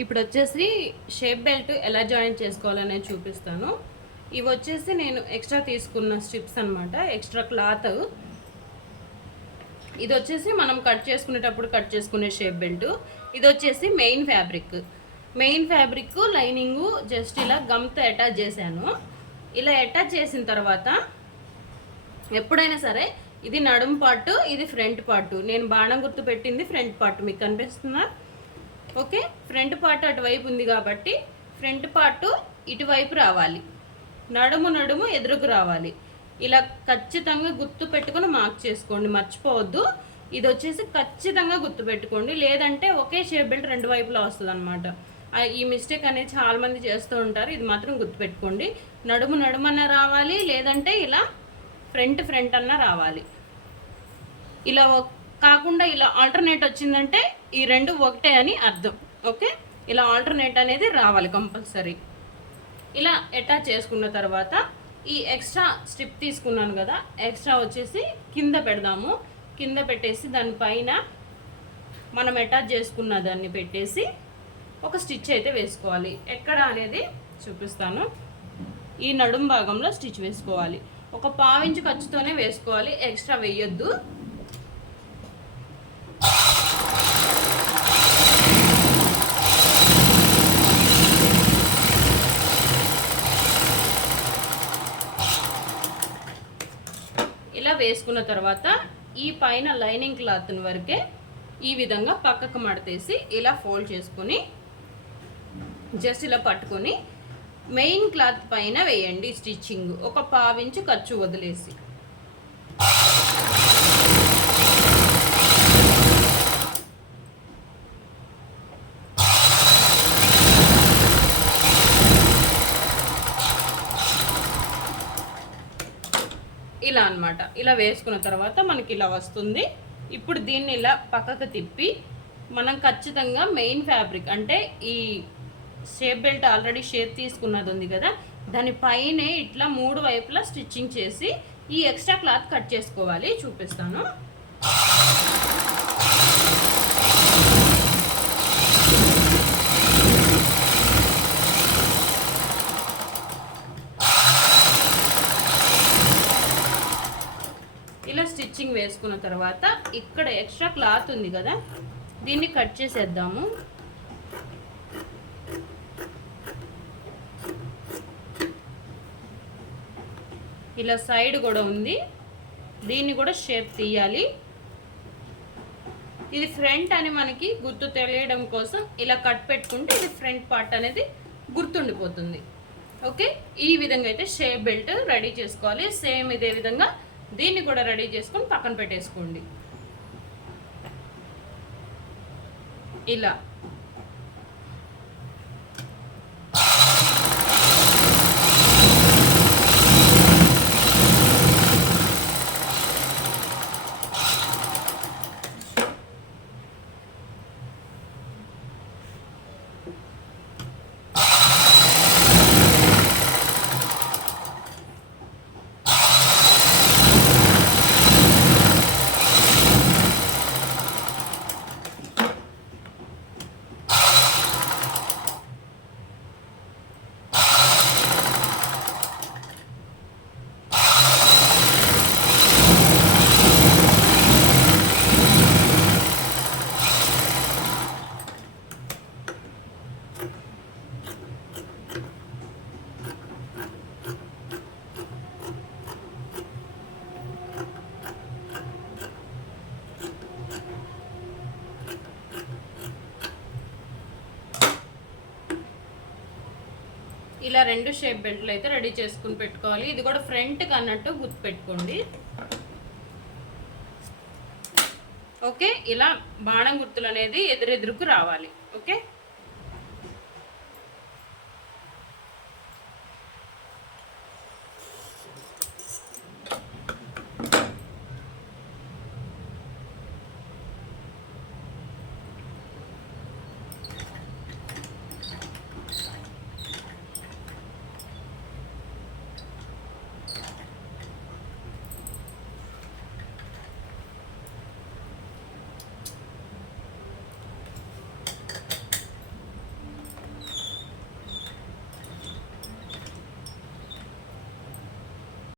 ఇప్పుడు వచ్చేసి shape belt ఎలా జాయిన్ చేసుకోవాలనేది చూపిస్తాను. ఇవి వచ్చేసి నేను ఎక్స్ట్రా తీసుకున్న స్ట్రిప్స్ అనమాట ఎక్స్ట్రా క్లాత్. ఇది వచ్చేసి మనం కట్ చేసుకునేటప్పుడు కట్ చేసుకునే షేప్ బెల్ట్. ఇది వచ్చేసి main fabric. Main fabric lining just ఇలా గమ్తో అటాచ్ చేశాను. ఇలా అటాచ్ చేసిన తర్వాత ఎప్పుడైనా సరే ఇది నడుము పార్ట్ ఇది ఫ్రంట్ పార్ట్. నేను బాణం గుర్తు పెట్టింది ఫ్రంట్ పార్ట్. మీకు కనిపిస్తుందా? ఓకే? ఫ్రంట్ పార్ట్ అటువైపు ఉంది కాబట్టి ఫ్రంట్ పార్ట్ ఇటువైపు రావాలి. నడుము నడుము ఎదురుకు రావాలి. ఇలా ఖచ్చితంగా గుర్తు పెట్టుకుని మార్క్ చేసుకోండి మర్చిపోవద్దు. ఇది వచ్చేసి ఖచ్చితంగా గుర్తు పెట్టుకోండి. లేదంటే ఒకే షేప్ బెల్ట్ రెండు వైపులా వస్తుంది అనమాట ఈ మిస్టేక్ అనేది చాలా మంది చేస్తూ ఉంటారు. ఇది మాత్రం గుర్తుపెట్టుకోండి నడుము నడుమన్న రావాలి లేదంటే ఇలా ఫ్రంట్ ఫ్రంట్ అన్న రావాలి. ఇలా కాకుండా ఇలా ఆల్టర్నేట్ వచ్చిందంటే ఈ రెండు ఒకటే అని అర్థం. ఓకే? ఇలా ఆల్టర్నేట్ అనేది రావాలి కంపల్సరీ ఇలా అటాచ్ చేసుకున్న తర్వాత ఈ ఎక్స్ట్రా స్ట్రిప్ తీసుకున్నాను కదా ఎక్స్ట్రా వచ్చేసి కింద పెడదాము. కింద పెట్టేసి దానిపైన మనం అటాచ్ చేసుకున్న దాన్ని పెట్టేసి ఒక స్టిచ్ అయితే వేసుకోవాలి. ఎక్కడ అనేది చూపిస్తాను. ఈ నడుం భాగంలో స్టిచ్ వేసుకోవాలి. ఒక పావించు ఖర్చుతోనే వేసుకోవాలి. ఎక్స్ట్రా వేయొద్దు. వేసుకున్న తర్వాత ఈ పైన లైనింగ్ క్లాత్ వరకే ఈ విధంగా పక్కకు మడతేసి ఇలా ఫోల్డ్ చేసుకొని జస్ట్ ఇలా పట్టుకొని మెయిన్ క్లాత్ పైన వేయండి స్టిచ్చింగ్. ఒక పావించు ఖర్చు వదిలేసి. ఇలా అన్నమాట. ఇలా వేసుకున్న తర్వాత మనకి ఇలా వస్తుంది. ఇప్పుడు దీన్ని ఇలా పక్కకు తిప్పి మనం ఖచ్చితంగా మెయిన్ ఫ్యాబ్రిక్ అంటే ఈ షేప్ బెల్ట్ ఆల్రెడీ షేప్ తీసుకున్నది ఉంది కదా దాని పైనే ఇట్లా మూడు వైపులా స్టిచ్చింగ్ చేసి ఈ ఎక్స్ట్రా క్లాత్ కట్ చేసుకోవాలి. చూపిస్తాను. స్టిచ్చింగ్ వేసుకున్న తర్వాత ఇక్కడ ఎక్స్ట్రా క్లాత్ ఉంది కదా దీన్ని కట్ చేసేద్దాము. ఇలా సైడ్ కూడా ఉంది దీన్ని కూడా షేప్ తీయాలి. ఇది ఫ్రంట్ అని మనకి గుర్తు తెలియడం కోసం ఇలా కట్ పెట్టుకుంటే ఇది ఫ్రంట్ పార్ట్ అనేది గుర్తుండిపోతుంది. ఓకే? ఈ విధంగా అయితే షేప్ బెల్ట్ రెడీ చేసుకోవాలి. సేమ్ ఇదే విధంగా దీన్ని కూడా రెడీ చేసుకొని పక్కన పెట్టేసుకోండి. ఇలా. ఇలా రెండు షేప్ బెల్ట్లు అయితే రెడీ చేసుకుని పెట్టుకోవాలి. ఇది కూడా ఫ్రంట్కి అన్నట్టు గుర్తు పెట్టుకోండి ఓకే ఇలా బాణం గుర్తులు అనేది ఎదురెదురుకు రావాలి. ఓకే